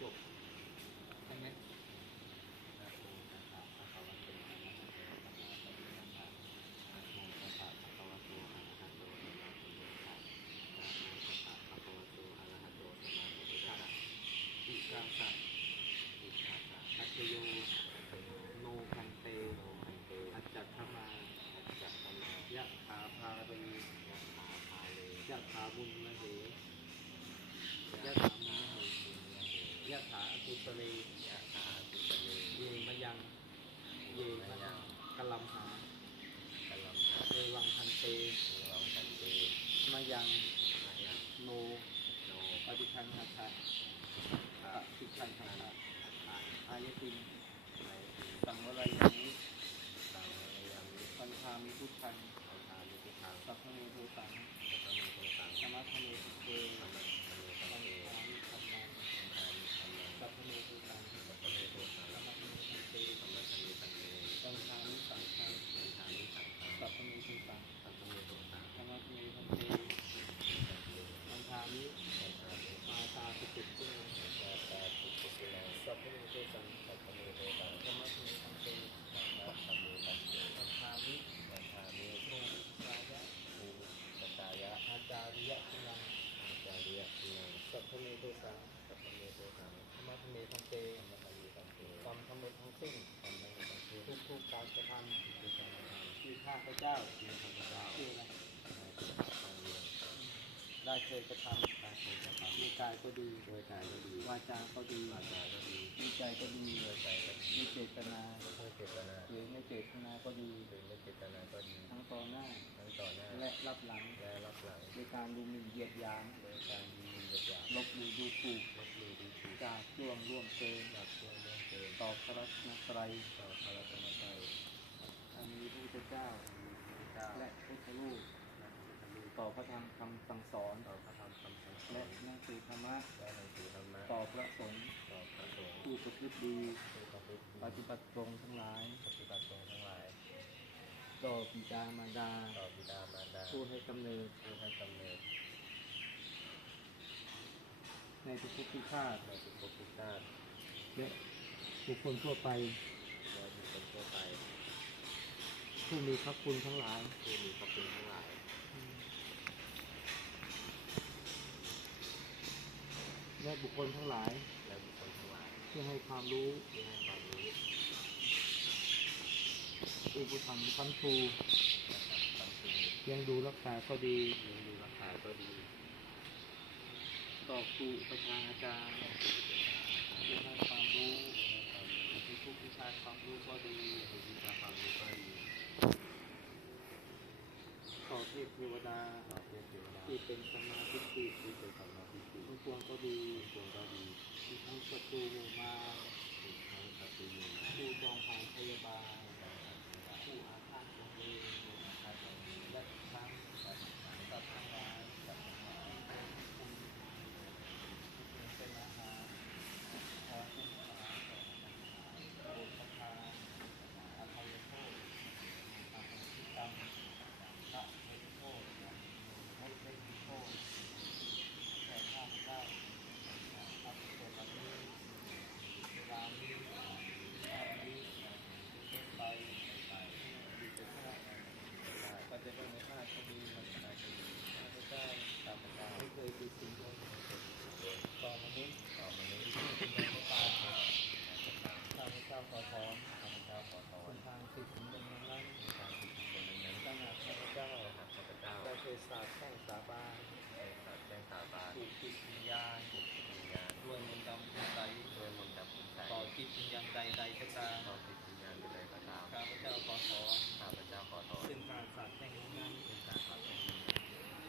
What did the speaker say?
จบใช่ไหมนะโมตัสสะภะคะวะโตอะระหะโตสัมมาสัมพุทธัสสะนะโมตัสสะภะคะวะโตอะระหะโตสัมมาสัมพุทธัสสะนะโมตัสสะภะคะวะโตอะระหะโตสัมมาสัมพุทธัสสะอิกาสะอิสาสะอัจโยโนพันเตโนอันเตอัจจัตมาอัจจตมายะถาภารียะถาภาเลยะถาบุญมเหยยะถา กุสเลยะถาสุตเนเยมยัง เยมยังกลัมหากะลัมหาเอวังพันเตเยวังกันเตมยังมยังโนโนปฏิคันหัตถะปฏิคันหัตถะภะอายติน ไมติ สังวรยานิ ตังวรยามิ ปัญชามิพุทธัน สังฆามิทิทัง สัพพะเมโทสัง สัพพะเมโทสัง สมัทธเมสุเต ธรรมะธรรมะ ปัญ เต ชามิธรรมัง สังฆามิธรรมัง สัพพะเมโทสัง สัพพะเมโทสัง สมัทธเมสุเต ธรรมะธรรมิตังเต ปัญชามิสังฆัง สังฆามิสังฆัง สัพพะเมโทสัง สัพพะเมโทสัง สมัทธเมพันเตปัญชามิมาตาสุจิตตุง สัพพะทุกข์ทุลัง สัพพะเมโทสัง สัพพะเมโทสัง สมัทธเมพันเต สัพพะเมตัสเต ปัญชามิ สัพพะเม โนสายะ ภูตตายะ อาจาริยะคุนัง อาจาริยะทินัง สัพพะเมโทสัง สัพพะเมโทสัง สมัทธเมพันเต ธรรมะธรรมิตังเต ความทั้งหมดทั้งสิ้น ธรรมะธรรมิตังเต ทุกทุกๆการกระท ทุกการกระทำำที่ ข้าพเจ้าที่ข้าพเจ้าชื่ออะไรทางเรียนได้เคยกระทได้เคยกระทำมีกายก็ดีำด้วยกายก็ดี วาจาก็ดีวาจาก็ดีมีใจก็ดีด้วยใจก็ดีมีเจตนาด้วยเจตนาหรือไม่เจตนาก็ดีหรือไม่เจตนาก็ดี ทั้งต่อหน้าทั้งต่อหน้า และรับหลังและรับหลังโดยการดูหมิ่นเหยียดหยามโดยการยินดีหยาบหยาบลบหลู่ดูถูกลบหลู่ดูถูกจาช่วงร่วมเกินหลักช่วงล่วงเกินต่อพระรัตนตรัยต่อพระรัตนตรัยอัน มีพระพุทธเจ้าพระเจ้าและพุทธลูกและพระพุทธรูปต่อพระธรรมคำสั่งสอนต่อพระธรรมคำสั่งสอและนหนังสือธรรมะและหนังสือธรรมะต่อพระสงฆ์ต่อพระสงฆ์ผู้ประพฤติดีผู้ประพฤติปฏิบัติตรงทั้งหลายปฏิบัติตรงทั้งหลายต่อปิดามารดาต่อบิดามารดาผู้ให้กำเนิดผู้ให้กำเนิด ในทุกภพทุกชาติในทุกภพทุกชาติและบุคคลทั่วไปและบุคคลทั่วไป ผู้มีพระคุณทั้งหลายผู้มีพระคุณทั้งหลายและบุคคลทั้งหลายและบุคคลทั้งหลายที่ให้ความรู้ที่ให้ความรู้อุปถัมภ์คันทูและทำสิ่งเลี้ยังดูรักษาก็ดีเลี้ยงดูรักษาก็ดีต่อครูประชาอาจารย์ที่ให้ความรู้ในทุกวิชาความรู้ก็ดี วดาที่เป็นสมาธิที่ที่เป็นสมาธิทั้งปวงก็ดีปวงก็ดีที่ทั้งประตูมาทั้งประตูมา ญาณด้วยมนต์ดำคุณใสด้วยมนต์ดำคุณใสต่อจิตยังใดใดก็ตาม